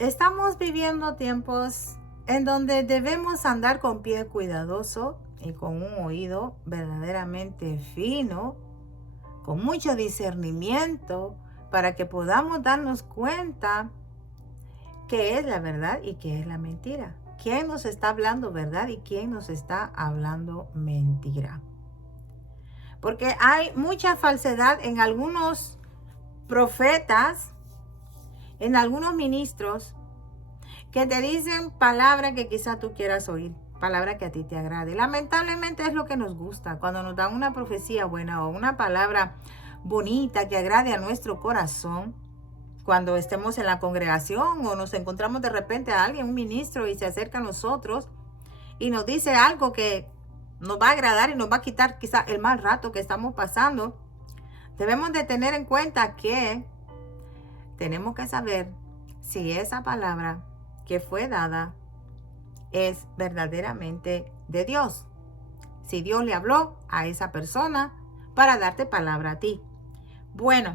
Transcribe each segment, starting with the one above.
Estamos viviendo tiempos en donde debemos andar con pie cuidadoso y con un oído verdaderamente fino, con mucho discernimiento, para que podamos darnos cuenta qué es la verdad y qué es la mentira. ¿Quién nos está hablando verdad y quién nos está hablando mentira? Porque hay mucha falsedad en algunos profetas, en algunos ministros, que te dicen palabras que quizá tú quieras oír, palabra que a ti te agrade. Lamentablemente es lo que nos gusta, cuando nos dan una profecía buena o una palabra bonita que agrade a nuestro corazón. Cuando estemos en la congregación o nos encontramos de repente a alguien, un ministro, y se acerca a nosotros y nos dice algo que nos va a agradar y nos va a quitar quizá el mal rato que estamos pasando, debemos de tener en cuenta que tenemos que saber si esa palabra que fue dada es verdaderamente de Dios. Si Dios le habló a esa persona para darte palabra a ti. Bueno,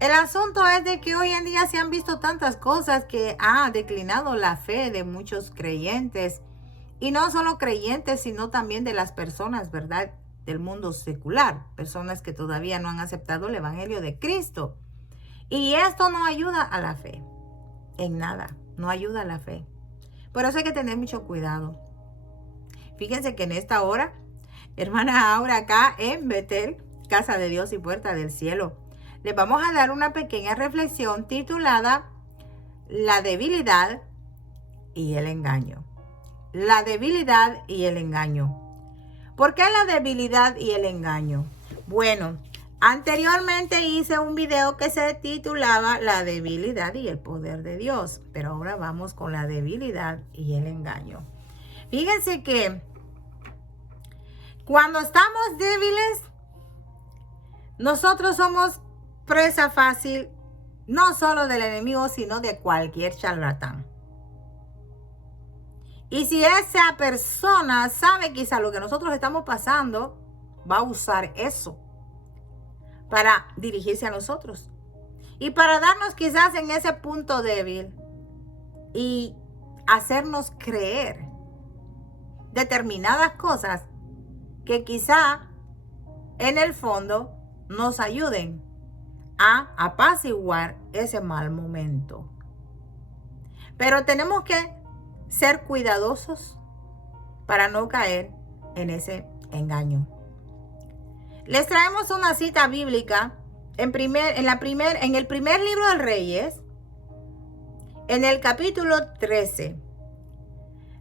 el asunto es de que hoy en día se han visto tantas cosas que ha declinado la fe de muchos creyentes. Y no solo creyentes, sino también de las personas, ¿verdad?, del mundo secular. Personas que todavía no han aceptado el evangelio de Cristo. Y esto no ayuda a la fe. En nada. No ayuda a la fe. Por eso hay que tener mucho cuidado. Fíjense que en esta hora, hermana Aura, acá en Betel, Casa de Dios y Puerta del Cielo, les vamos a dar una pequeña reflexión titulada La debilidad y el engaño. La debilidad y el engaño. ¿Por qué la debilidad y el engaño? Bueno, anteriormente hice un video que se titulaba La debilidad y el poder de Dios, pero ahora vamos con la debilidad y el engaño. Fíjense que cuando estamos débiles, nosotros somos presa fácil, no solo del enemigo, sino de cualquier charlatán. Y si esa persona sabe quizá lo que nosotros estamos pasando, va a usar eso para dirigirse a nosotros. Y para darnos quizás en ese punto débil y hacernos creer determinadas cosas que quizá en el fondo nos ayuden a apaciguar ese mal momento. Pero tenemos que ser cuidadosos para no caer en ese engaño. Les traemos una cita bíblica en el primer libro de Reyes, en el capítulo 13.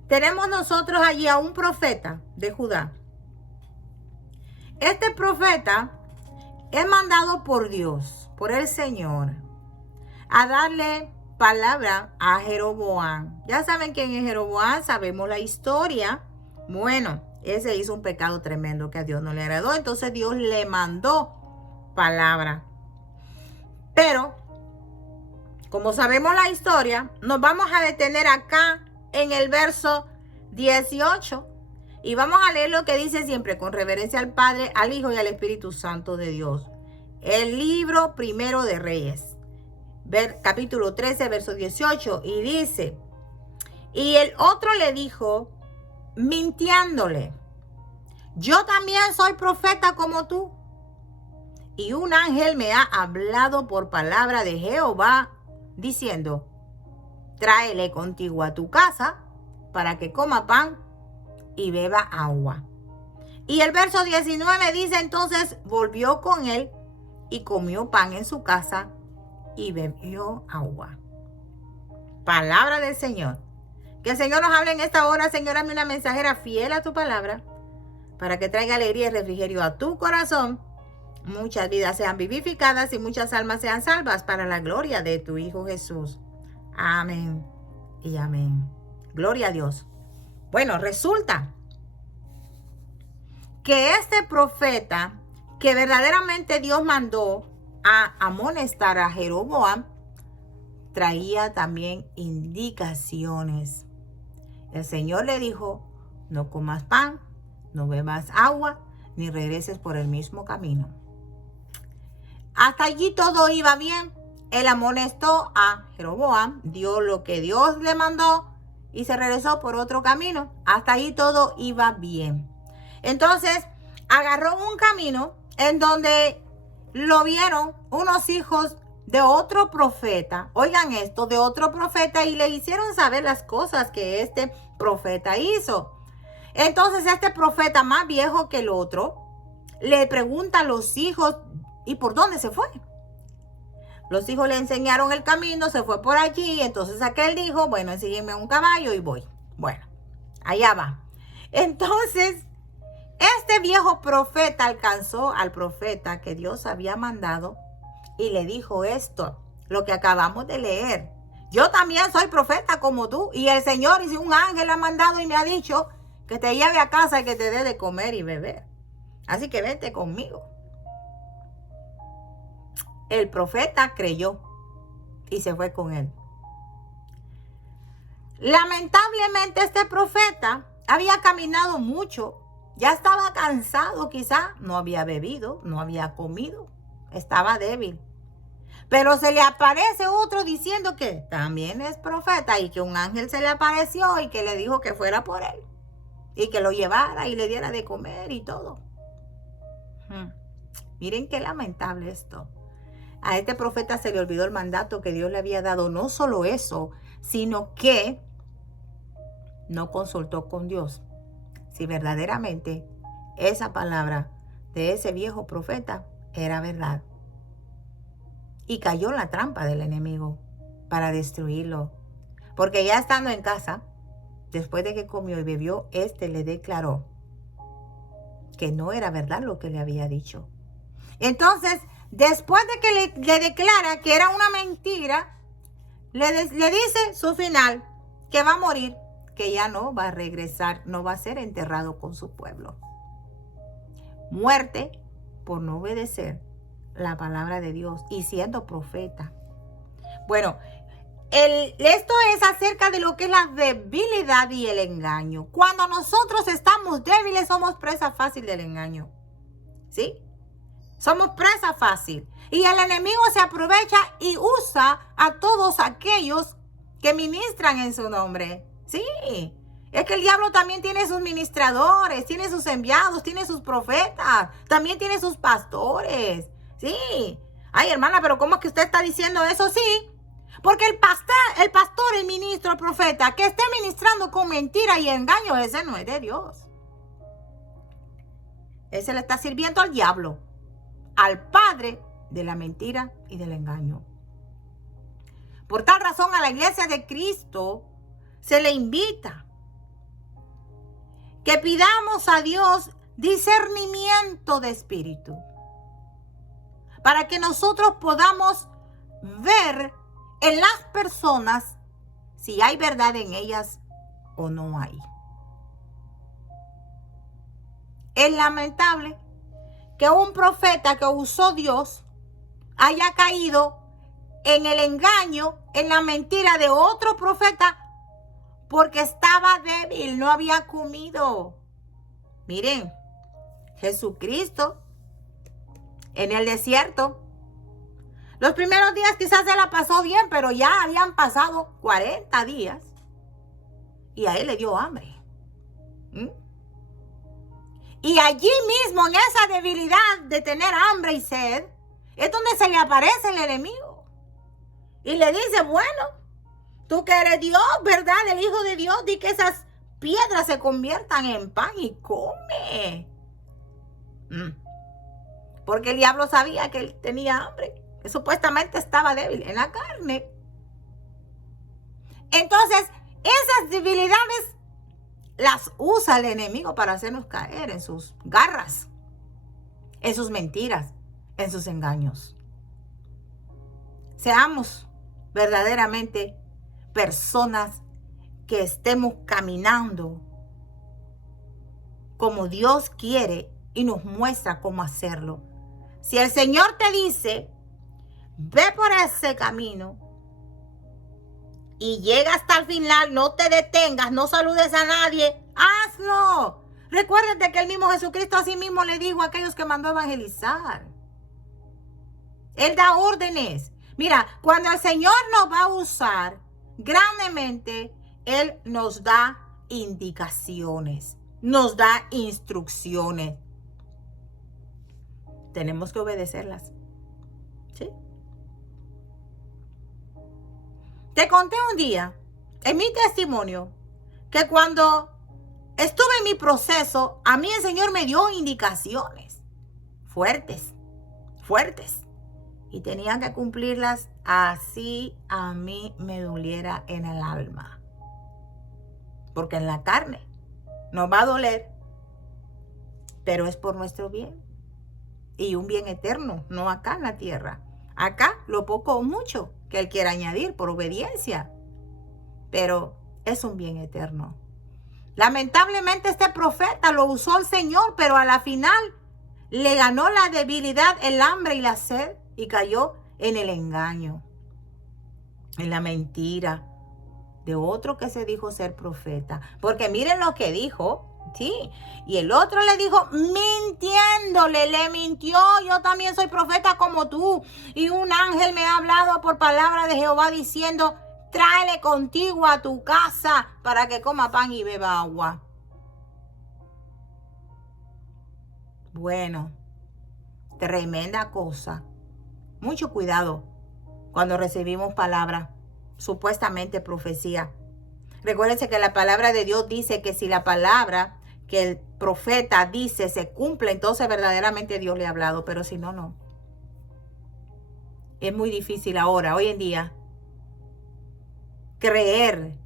Tenemos nosotros allí a un profeta de Judá. Este profeta es mandado por Dios, por el Señor, a darle palabra a Jeroboam. Ya saben quién es Jeroboam, sabemos la historia. Bueno, ese hizo un pecado tremendo que a Dios no le agradó, entonces Dios le mandó palabra. Pero, como sabemos la historia, nos vamos a detener acá en el verso 18 y vamos a leer lo que dice siempre con reverencia al Padre, al Hijo y al Espíritu Santo de Dios. El libro primero de Reyes, capítulo 13, verso 18, y dice: y el otro le dijo, mintiéndole, yo también soy profeta como tú, y un ángel me ha hablado por palabra de Jehová, diciendo, tráele contigo a tu casa para que coma pan y beba agua. Y el verso 19 dice, entonces volvió con él y comió pan en su casa y bebió agua. Palabra del Señor. Que el Señor nos hable en esta hora. Señor, dame una mensajera fiel a tu palabra, para que traiga alegría y refrigerio a tu corazón. Muchas vidas sean vivificadas y muchas almas sean salvas para la gloria de tu Hijo Jesús. Amén y amén. Gloria a Dios. Bueno, resulta que este profeta que verdaderamente Dios mandó a amonestar a Jeroboam traía también indicaciones. El Señor le dijo, no comas pan, no bebas agua, ni regreses por el mismo camino. Hasta allí todo iba bien. él amonestó a Jeroboam, dio lo que Dios le mandó y se regresó por otro camino. Hasta ahí todo iba bien. Entonces, agarró un camino en donde lo vieron unos hijos de otro profeta. Oigan esto, de otro profeta, y le hicieron saber las cosas que este profeta hizo. Entonces, este profeta más viejo que el otro le pregunta a los hijos, ¿y por dónde se fue? Los hijos le enseñaron el camino, se fue por allí. Entonces aquel dijo, bueno, sígueme un caballo y voy. Bueno, allá va. Entonces, este viejo profeta alcanzó al profeta que Dios había mandado y le dijo esto, lo que acabamos de leer. Yo también soy profeta como tú, y el Señor y un ángel ha mandado y me ha dicho que te lleve a casa y que te dé de comer y beber. Así que vete conmigo. El profeta creyó y se fue con él. Lamentablemente este profeta había caminado mucho, ya estaba cansado quizá, no había bebido, no había comido, estaba débil. Pero se le aparece otro diciendo que también es profeta y que un ángel se le apareció y que le dijo que fuera por él y que lo llevara y le diera de comer y todo. Miren qué lamentable esto. A este profeta se le olvidó el mandato que Dios le había dado. No solo eso, sino que no consultó con Dios si verdaderamente esa palabra de ese viejo profeta era verdad. Y cayó en la trampa del enemigo para destruirlo. Porque ya estando en casa, después de que comió y bebió, le declaró que no era verdad lo que le había dicho. Entonces, después de que le declara que era una mentira, le dice su final, que va a morir, que ya no va a regresar, no va a ser enterrado con su pueblo. Muerte por no obedecer la palabra de Dios y siendo profeta. Bueno, esto es acerca de lo que es la debilidad y el engaño. Cuando nosotros estamos débiles, somos presa fácil del engaño. ¿Sí? Somos presa fácil. Y el enemigo se aprovecha y usa a todos aquellos que ministran en su nombre. Sí. Es que el diablo también tiene sus ministradores, tiene sus enviados, tiene sus profetas, también tiene sus pastores. Sí. Ay, hermana, pero ¿cómo es que usted está diciendo eso? Sí. Porque el pastor, el ministro, el profeta, que esté ministrando con mentira y engaño, ese no es de Dios. Ese le está sirviendo al diablo, al padre de la mentira y del engaño. Por tal razón, a la iglesia de Cristo se le invita que pidamos a Dios discernimiento de espíritu, para que nosotros podamos ver en las personas si hay verdad en ellas o no hay. Es lamentable que un profeta que usó Dios haya caído en el engaño, en la mentira de otro profeta, porque estaba débil, no había comido. Miren, Jesucristo en el desierto, los primeros días quizás se la pasó bien, pero ya habían pasado 40 días y a él le dio hambre. Y allí mismo, en esa debilidad de tener hambre y sed, es donde se le aparece el enemigo. Y le dice, bueno, tú que eres Dios, ¿verdad? El Hijo de Dios, di que esas piedras se conviertan en pan y come. Porque el diablo sabía que él tenía hambre, que supuestamente estaba débil en la carne. Entonces, esas debilidades las usa el enemigo para hacernos caer en sus garras, en sus mentiras, en sus engaños. Seamos verdaderamente personas que estemos caminando como Dios quiere y nos muestra cómo hacerlo. Si el Señor te dice, ve por ese camino y llega hasta el final, no te detengas, no saludes a nadie, hazlo. Recuérdate que el mismo Jesucristo así mismo le dijo a aquellos que mandó a evangelizar. Él da órdenes. Mira, cuando el Señor nos va a usar grandemente, Él nos da indicaciones, nos da instrucciones. Tenemos que obedecerlas. ¿Sí? Te conté un día, en mi testimonio, que cuando estuve en mi proceso, a mí el Señor me dio indicaciones fuertes, fuertes. Y tenía que cumplirlas así a mí me doliera en el alma. Porque en la carne nos va a doler, pero es por nuestro bien. Y un bien eterno, no acá en la tierra. Acá lo poco o mucho que Él quiera añadir por obediencia. Pero es un bien eterno. Lamentablemente este profeta lo usó el Señor, pero a la final le ganó la debilidad, el hambre y la sed y cayó en el engaño, en la mentira de otro que se dijo ser profeta. Porque miren lo que dijo. Sí, y el otro le dijo, mintiéndole, le mintió, yo también soy profeta como tú. Y un ángel me ha hablado por palabra de Jehová diciendo, tráele contigo a tu casa para que coma pan y beba agua. Bueno, tremenda cosa. Mucho cuidado cuando recibimos palabra, supuestamente profecía. Recuérdense que la palabra de Dios dice que si la palabra que el profeta dice se cumple, entonces verdaderamente Dios le ha hablado, pero si no, no. Es muy difícil ahora, hoy en día, creer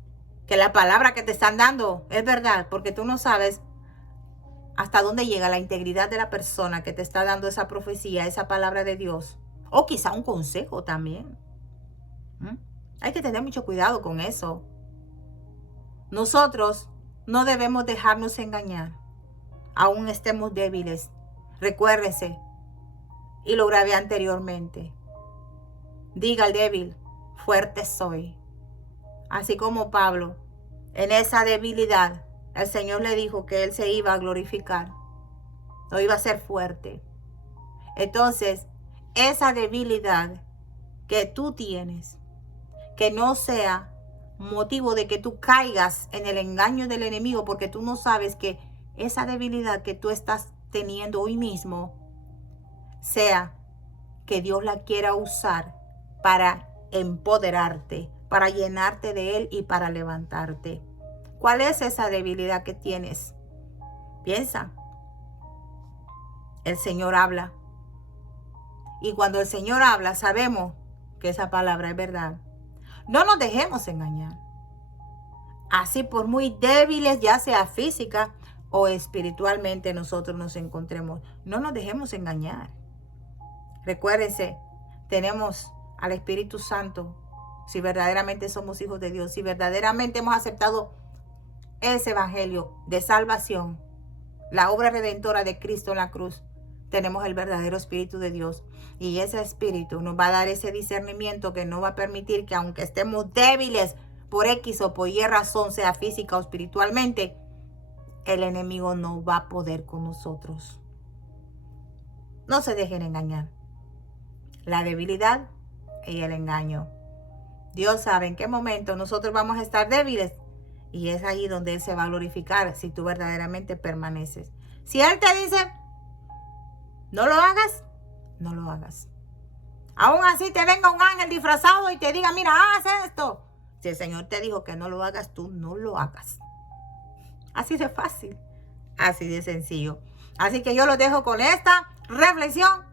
que la palabra que te están dando es verdad, porque tú no sabes hasta dónde llega la integridad de la persona que te está dando esa profecía, esa palabra de Dios, o quizá un consejo también. Hay que tener mucho cuidado con eso. Nosotros no debemos dejarnos engañar, aún estemos débiles. Recuérdese, y lo grabé anteriormente, diga al débil, fuerte soy. Así como Pablo, en esa debilidad, el Señor le dijo que Él se iba a glorificar, no iba a ser fuerte. Entonces, esa debilidad que tú tienes, que no sea motivo de que tú caigas en el engaño del enemigo, porque tú no sabes que esa debilidad que tú estás teniendo hoy mismo, sea que Dios la quiera usar para empoderarte, para llenarte de Él y para levantarte. ¿Cuál es esa debilidad que tienes? Piensa. El Señor habla. Y cuando el Señor habla, sabemos que esa palabra es verdad. No nos dejemos engañar. Así por muy débiles, ya sea física o espiritualmente nosotros nos encontremos, no nos dejemos engañar. Recuérdense, tenemos al Espíritu Santo. Si verdaderamente somos hijos de Dios, si verdaderamente hemos aceptado ese evangelio de salvación, la obra redentora de Cristo en la cruz, tenemos el verdadero Espíritu de Dios. Y ese Espíritu nos va a dar ese discernimiento que no va a permitir que, aunque estemos débiles por X o por Y razón, sea física o espiritualmente, el enemigo no va a poder con nosotros. No se dejen engañar. La debilidad y el engaño. Dios sabe en qué momento nosotros vamos a estar débiles. Y es ahí donde Él se va a glorificar si tú verdaderamente permaneces. Si Él te dice, no lo hagas, no lo hagas. Aún así te venga un ángel disfrazado y te diga, mira, haz esto. Si el Señor te dijo que no lo hagas, tú no lo hagas. Así de fácil, así de sencillo. Así que yo los dejo con esta reflexión.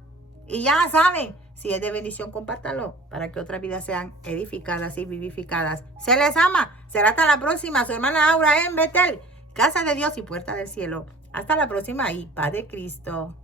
Y ya saben, si es de bendición, compártalo para que otras vidas sean edificadas y vivificadas. Se les ama. Será hasta la próxima. Su hermana Aura en Betel, Casa de Dios y Puerta del Cielo. Hasta la próxima y paz de Cristo.